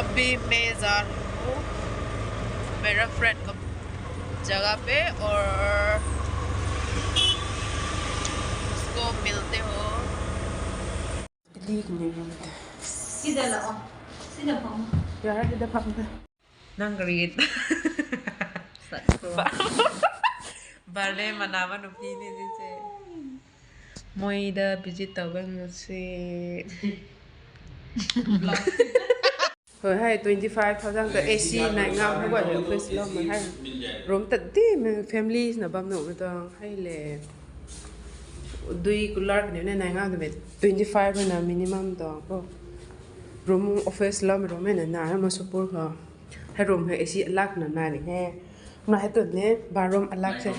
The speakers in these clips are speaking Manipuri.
अभी मैं जा रही हूँ मेरा फ्रेंड का जगह पे और उसको मिलते हो सीधा लाओ सीधा भाग यार इधर भाग नंग रीड बर्थडे मनावा नुपी ने जिसे मोइदा विजिट तौबा ngasi Hồi hay 25,000 the AC này ngam không gọi là office lo mà hay room tận tí mình family là bao nhiêu người ta hay là đôi cooler cái này này ngam thì 25 là minimum đó có room office lo mà room này nãy mà support ha hay room hay AC अलग ना ना नहीं है mà hay tuần này bathroom अलग से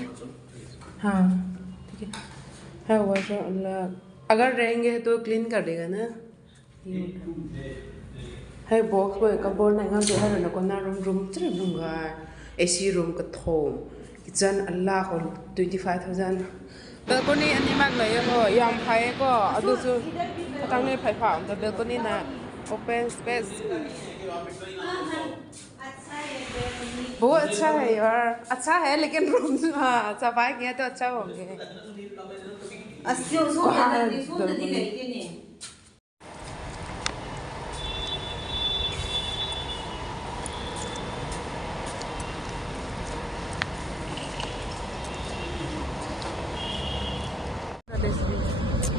हाँ ठीक है है washroom अलग अगर रहेंगे तो clean कर देगा ना hay box boy ka bol na ngam de har na ko na room tre bunga AC room ka thom kitchen Allah ko 25,000 balcony ani mak la yo yam phai ko adu chu katang ne phai pham da balcony na open space वो अच्छा है यार अच्छा है लेकिन रूम हाँ सफाई किया तो अच्छा होंगे 80 सौ दी लेके ने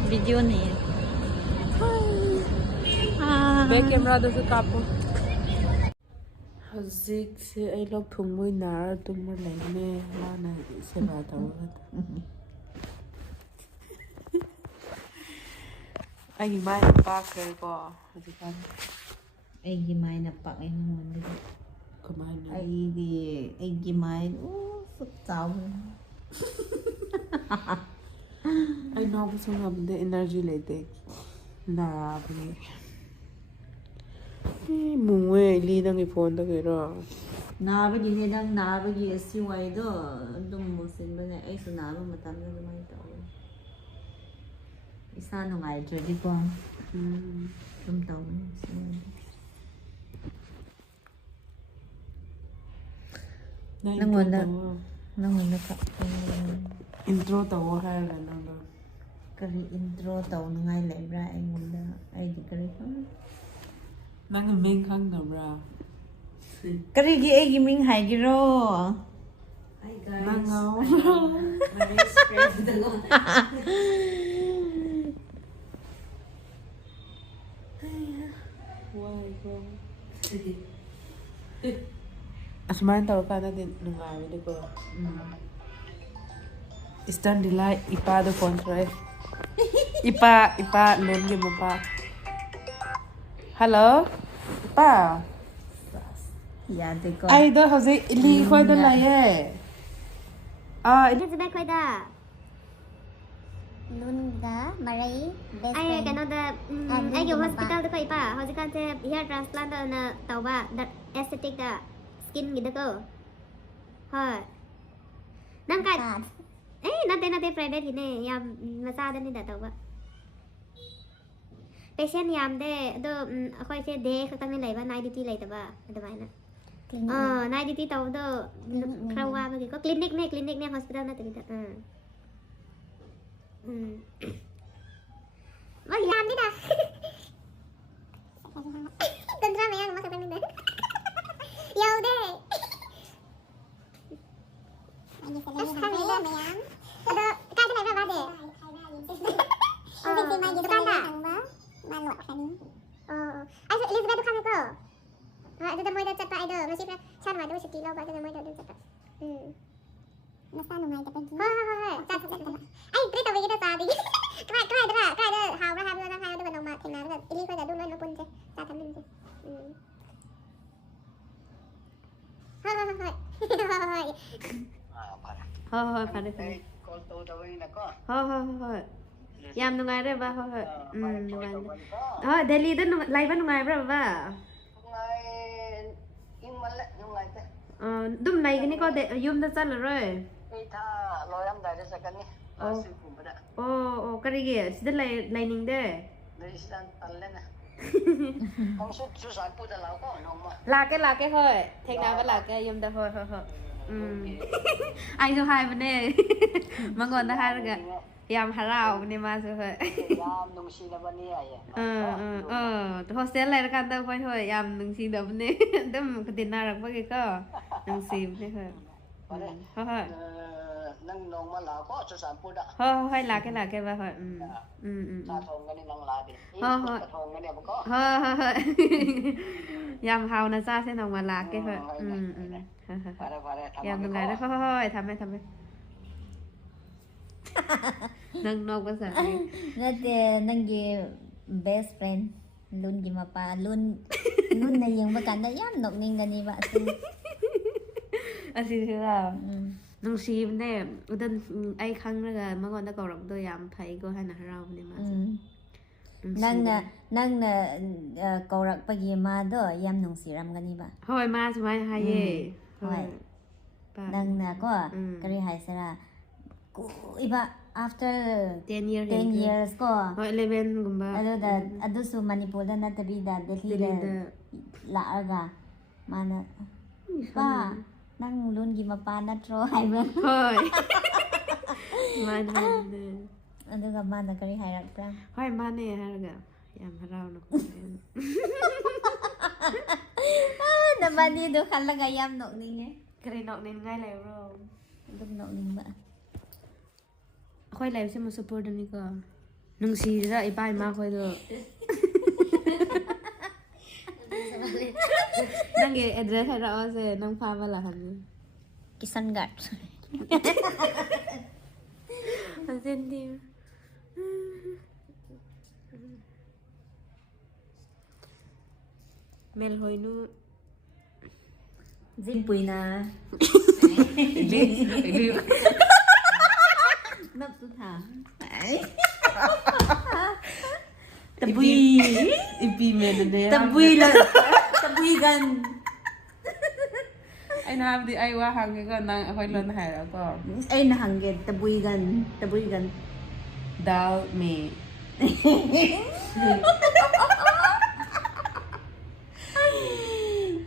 वीडियो नहीं है बैक कैमरा दो से कापो हजिक से आई लोग थुंगोई नार तुम लेने माना से बात हो ai mai pa kre ko hadikan ai gi mai na pa ai mon de kamai ai gi mai sụp cháo ai no bu sung am de energy lete na bi mungwe li dang i phone da ke ro na ba gi ne dang na ba gi si wai do dum mo sin ba ne ai su na ba matam na mai to isa no ngai chwe di ko dum tao nang wanda ka intro tao hai la nang do kari intro tao ngai le bra ai wanda ai di kari ko nang ming khang da bra kari gi ai gi ming hai gi ro hi guys nang ngau my best friend da go asman tau ka na din nungai de ko Istan dila ipa do phone try ipa lem ge mo pa hello ipa ya de ko ai do hoje ili khoi da la ye Ini sudah kau dah. Lunda, Marai, best friend. Ai cái nó da, ai kiểu hospital tu kau ipa, hospital tu hair transplant tu na tahu ba, that aesthetic da, skin gitu kau. Ha. Nang kat. Nanti private ini, yang masa ada ni dah tahu ba. Patient yang deh, tu kau isi deh, kau tanya lagi ba, night duty lagi tu ba, ada mana? Night duty tahu tu, kerawa bagi kau klinik ni hospital na tu kita. Wah, ya ni dah. Tentram yang masa tadi dah. Ya udah. Kami dah yang. Ada kau tu nak apa deh? Ini mai kita dah. Malu kan ni. Ayo, lihat dah kami kau. Ada mau dah cepat ada. Masih chan ada masih kilo, ada mau dah cepat. Masa nungai tapi. Cepat. Ai, kita bagi kita tadi. Kau ada hau lah ada benar mak tinggal. Ini kau dah dulu nak pun je. Tak tahu je. Thôi phải đi thôi yam nungai re ba thôi nungai thôi Delhi đó live ba nungai bra ba dum này cái này có để yum đó chân rồi cái gì cái này lining đấy 当时珠山部的老公弄嘛。拉cái thôi thèn nào vẫn là cái yếm ta thôi ai số 2 bên đây mà còn ta 2 rồi yam harao bên đây mà số 2 yam nung si na bên này hostel lại kan ta thôi yam nung si đó bên đây đâm cái tiền nào cái cơ nung si bên đây thôi nang nong mà lão có珠山部的。thôi là cái vào thôi ta thong cái này nang lá đi. Thong cái này mà có. yam hao na ra xem nào mà là cái thôi yam tụi này đó thôiทำไปนั่งนอกภาษา นั่นแต่นั่งยี best friend รุ่นยีมาปารุ่นในยังประกันได้ย่ำนกนิ่งกันนี่บะสิ así thế là nông si vấn đề đơn ai khăng là mà còn đã cầu rộng tôi yam thấy có hai là rau này mà นั่งเกาลักไปยีมาด้วยยำหนุ่งสีรำกันนี่บะ thôi mà sao mai hai ye นั่งนะก็กระไรสระกูอีบะ after 10 years 10 years ก็ thôi 11 gumba ಅದು ಸು ಮಣಿಪುರ ದ ತಬಿದ ಡೆಲ್ಲಿละกะมานะป้านั่งรุ่นกิมาปานัดรอให้เบิ่ง thôi mà thôi อันนี้ก็มานะกระไรรักปรา thôi mà nè ha ga yam rau nó แต่บัดนี้ดูคันละก็ยำนกนิ่งไง cái nọ nên ngay lèo rồi ลูกนกนิ่งบะ khơi lèo xem một support này cơ nung si ra ai bay mà khơi được đang nghe address hay rõ rồi đang pha vào là hẳn กิซันกัด hẳn xin đi mel hồi nu ซิมปุยนะ đi นับสุดท้ายตะบุย ipi men đấy ตะบุยละตะบุยกัน anh nam thì ai qua hàng cái con đang khơi lên hải đó có ไอ้นางเกตตะบุยกันตะบุยกัน dal mì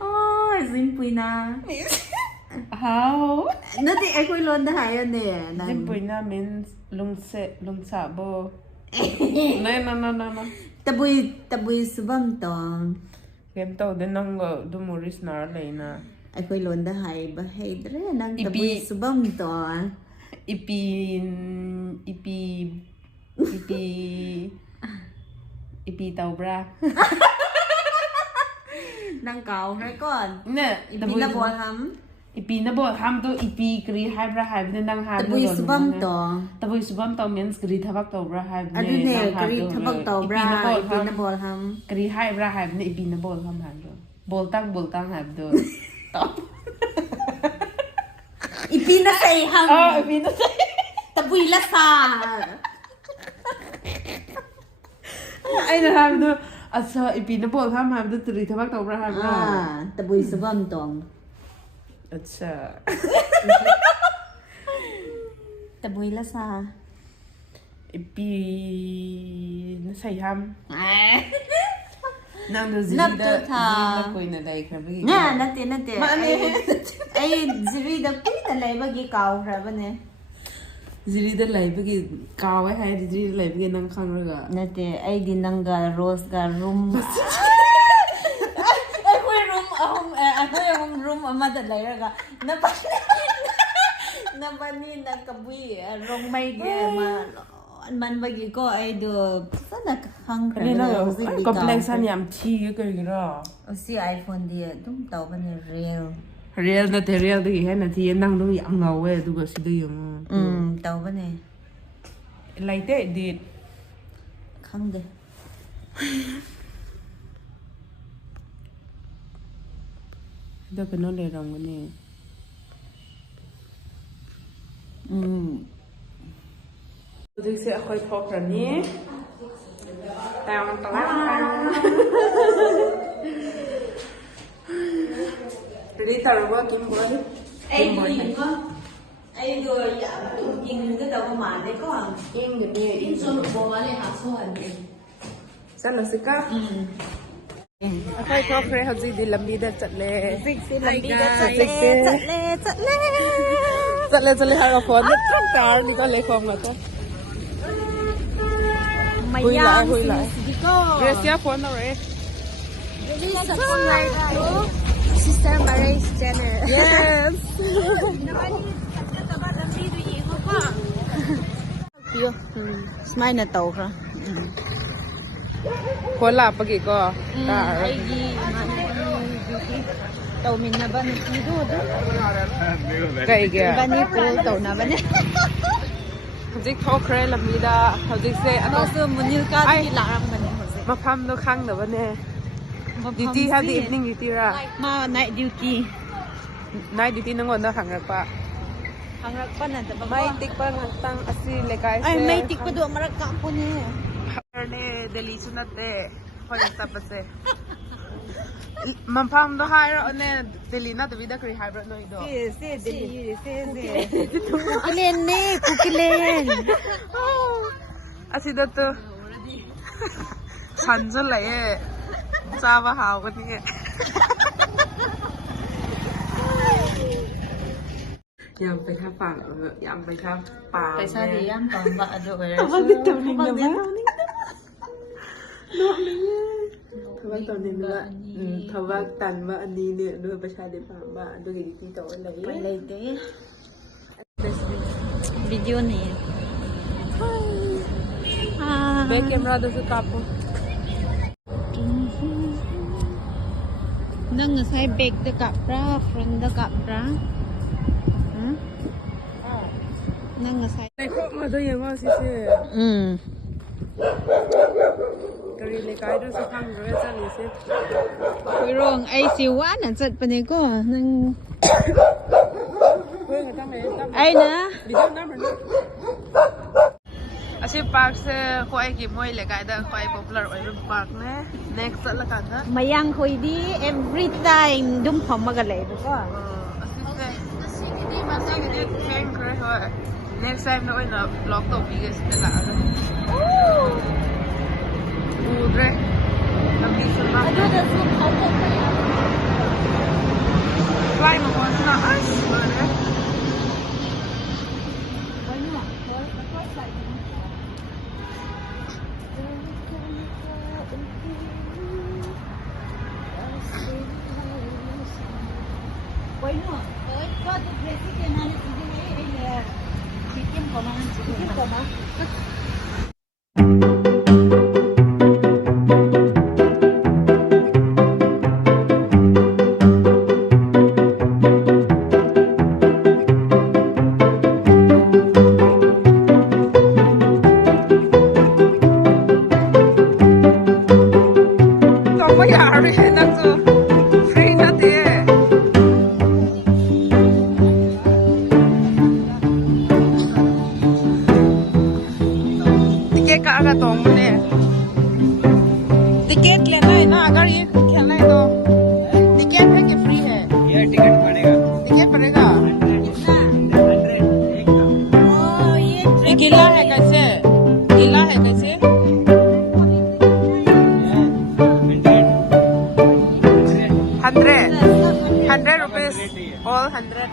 โอ้ยซิมปุยนะ how นั่นที่ไอ้คุยล้นได้หายเนี่ยนั่น Zimpuina means lung sabo. No. ตะบุยสุบัมตอง Kem to din nang do Morris na lay na. ไอ้คุยล้นได้หายบ่ให้เด้นางตะบุยสุบัมตอง Ipi tau bra. นางเก่าให้ก่อน Ne, อีปีละบัวท ipi na bo ham to ipi kri hai bra hai din nang ำ ha. ตะบุยสุบัมตอง Taboy subam to means kri thabak to bra hai. อันนี้เนี่ยกรีทบักตอบราอีปีละบัวท kri hai bra hai ne ipi na bol ham han do. Bol tang ha do. To. ำอีปีละใส่หำ ipi na say. ตะบุยละซา Ay na ham do. Asa ipi na bol ham do kri thabak to bra hai bra. ตะบุยสุบัมตอง Acha. ตะบุยละซา Ipi na say ham. Nang do นับ zida ตัวทา ko na dai krabi. เนี่ยนั่นเตไอ้จีวีดับปี้แต่ไหนเมื่อกี้เก่าครับเนี่ย Ziri da lai bagi kawai hai ziri lai bagi nang khang raga. นั่นไอ้ดินังกาโรสการูมไอ้คุยรูมรูมมาแต่ไหนแล้วก็นับปันนี่นักกบุยรองไม่เดียมามันเมื่อกี้ก็ไอ้ดูสักนักขังครับ Ni na สิดี complexion yam chi ko gira. สิไอโฟนเดียตุ้มเต่าเป็นเรียล Real na te real di hai na ti nang do yang ngau we du ga si do yung. เต่าเป็น Lai te dit. ขังเดี Da ka no le rong ni. Du se khoi thok ra ni. Tang tang. Really tao working boy. ไอ้ดูยิงก็ไอ้ดูยิงก็เต่าประมาณได้ก็ Im ni ni. ส่วนบัวเลยค่ะส่วน Salasika. Ako'y progress hajik di lambida chatle. Lambida chatle Hara phone na truck car nito lekhom na to. Mayang Hui lai. Diko. Gracia phone na re. Sister Mary's Jenner. Yes. Smile na tàu ra. Phone la pagi ko. Ai gi tàu mình na ba ni do do. Kai ge. Ba ni pool tàu na ba ni. Hajik progress lambida hajik se Ba su munil ka di la ram ba ni. mafam no khang da bane. Duty have the evening duty ra. Ma night duty. Night duty nangon da khang pa. Hangrap pa na ba? May tik pa ngtang asi lekai se. Ay may tik pa do marak ka po ni. Ne Delhi sunate hoy tapase. Mafam do haira ne Delhi na vida kri hybrid no ido. Se Delhi se. Kukilen ne kukilen. Asi da to. Sanjo laye. Chaba haw kan ni. Yamไปท่าปากยำไปท่าปาก ไปซาดียามตอนบ่อะโดเอ ทำไมไม่ตัวนี้นะแม่ทำไมตอนนี้เนี่ยทำว่าตันว่าอันนี้เนี่ยด้วยประชาธิปไตยว่าด้วยกิจที่ต่ออะไร ไปเลยเด้วิดีโอนี่ เบคแคมราดูสุดทับ นั่งใช้เบกเดกับปลาฟรอนเดกับปลานั่งใช้ ในข้อมาด้วยยังว่าสิเซ่กรีเลยกายดูสุขังด้วยจังเลยสิ คุยรองไอซิวว่าน่ะจัดปานนี้ก็นั่ง เพื่อนกันตั้งไหนตั้ง ไอ้นะ ดีจังน้ำมันอาชีพปาร์คเซ่ควายกี่มวยเลยกายได้ควายป๊อปปูล่าไว้เป็นปาร์คเนี่ย next ละกันนะ มายังคุยดี every time ดุมพอมมากันเลยก็ Thank you. Next time na na vlog to bigas na lang. Udre. Nabisa na. Ano na zoom ako kaya? Fly mo ko na as. Bueno, ko to president na sige eh. Chicken ko man, chicken ko man. Ticket लेना है ना अगर ये खेलना है तो टिकट है कि फ्री है ये टिकट पड़ेगा टिकट पड़ेगा ये गीला है कैसे 100 rupees all 100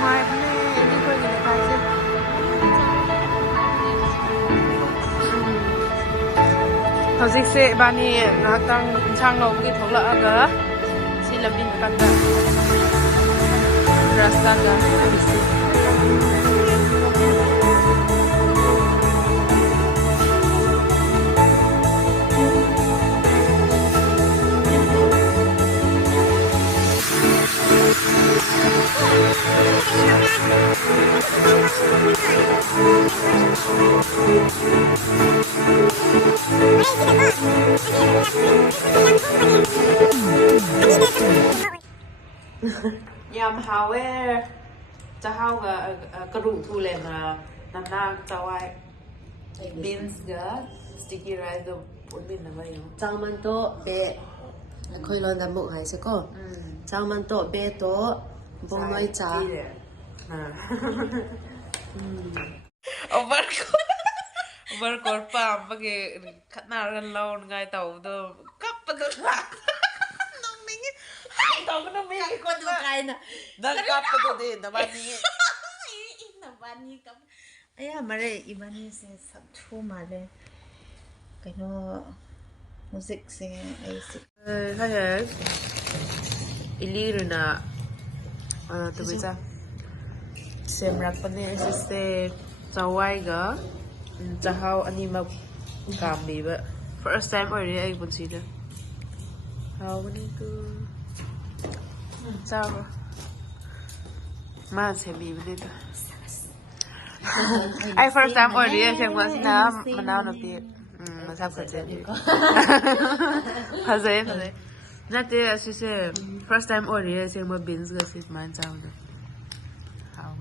ngoài bên đi coi nhìn thấy chưa hꯧ직 se bani ngatang chang lo ki thola aga silabin kanda rasta ga bisiยำฮาวเวอร์จะฮาวกับกระดูกทูเลนนั่นน่าจะไว้บินส์กับสติกกี้ไรซ์กับปุ่นบินอะไรอยู่ 张曼多贝，可以让咱们还是个，张曼多贝多，不买茶。เอาบัตร เบอร์กอดปามเมื่อกี้ขัดหน้ากันเราไงเต่าเดิมกับประตูหลังน้องมิ้งเต่าก็น้องมิ้ง คนดูไกลน่ะ นั่งกับประตูเด่นแต่วันนี้ อีกนะวันนี้กับไอ้มาเลยอีวันนี้เสียสับทูมาเลยกันเนาะmusik sing ay sik kaya iliru na to bisa semrak pani siste chawai ga chahau ani ma kambi ba first time already ai bunsi da how ni ku sao ma se bi bi da ai first time already xem qua na manao na pi mà sao phải thế phải thế nãy thì ਅਸੀਂ first time order xem mà beans cái gì mà sao được hào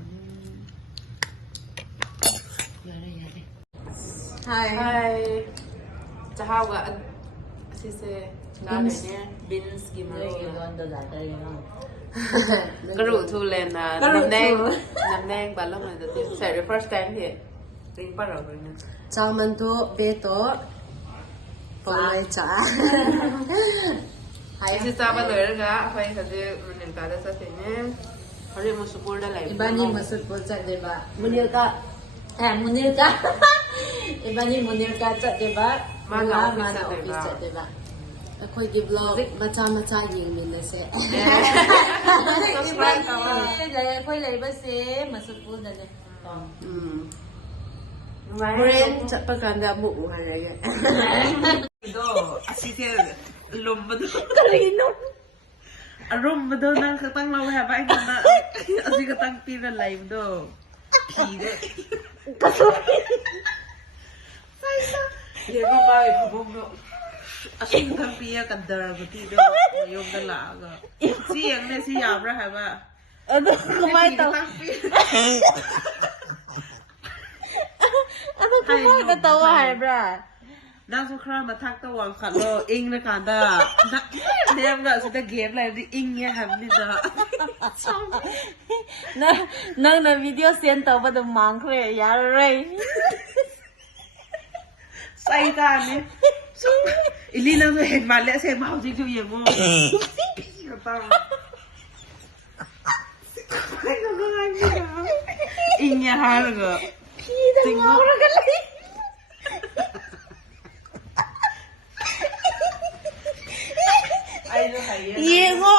hiจะhào cái ਅਸੀਂ là này beans cái mà cái rượu thu lên là năm nang bà lúc này thì sẽ first time thì tính bắt đầu rồi nè chào mừng tu bé to phong mai cha hai si saba loira ga phai khade munin ka da sa sene hare mo supur da lai ibani masud pol chat de ba munir ka munir ka ibani munir ka chat de ba ma office chat de ba ค่อยกิบลอกมาจ้ายิงมินนะเซ่ subscribe เลยค่อยเลยบ่เซmasud pol da ne เรนจะประกันดาบุอะไรกัน do asike lum ba do karino arum ba do nang khatang law ha ba ai na asike tang pi na live do pi de sai sa ye ba ba ai phobom do asike tang pi ya kan dar ba ti do yom da la ga si yang ne si ya bra ha ba ado kamai tang pi ano kamai ka tawa ha bra นั่งสุครามาทักตะวันขัดโลอิงเลยกันด้าเดี๋ยวก็สุดเกมอะไรดิอิงเนี่ยทำนี่จ้ะนั่งในวิดีโอเสียงตัวมันจะมังเลยยาเลย ใส่ตาเนี่ยอีลีนั่งเห็นมาแล้วเสียงเมาจริงๆอย่างโง่พี่ก็ต้องให้เราก็ให้พี่นะอิงเนี่ยฮะแล้วก็พี่จะเมาแล้วกันเลยये वो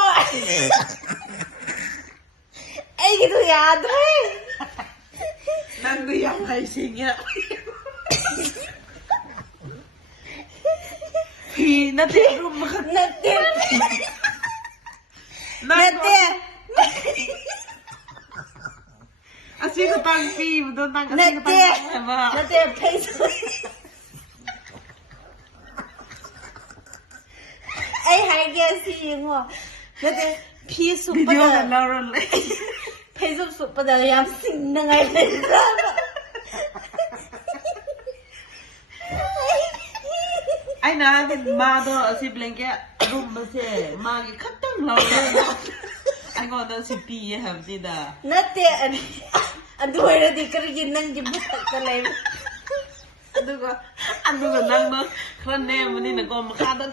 ai cái thứ gì thế năng đi ăn hay xin nhá thì nó tiếc luôn mà nó tiếc anh xin cái tăng phi mà tôi tăng cái tăng mà nó tiếc thấy ai hay cái gì ngô nó tiếc phi sụp video là lâu rồi lấy phi sụp bây giờ làm xin năng ai thế ai nói cái ma đó ở xí blanket room mà thế ma cái khát tăng lâu rồi anh còn đang xí pi hả gì đó nó tiếc anh đuổi nó thì cái gì năng gì mất cái này anh đừng có năng nó con em mà đi là con mà khát đó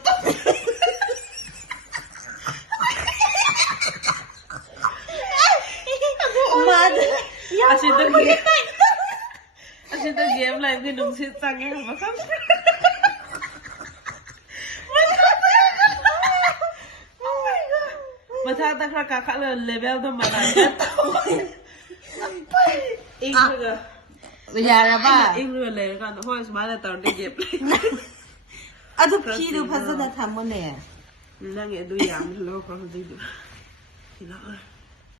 mà anh xin tôi game lại cái đúng xin tăng nghe mà không mà sao ta khá cả khá là level thôi mà lại in rồi bây giờ là ba in rồi lấy con thôi mà là tao đi game à tôi phi được phát ra tham môn này đang nghe đuôi giảm lâu không gì được thì nó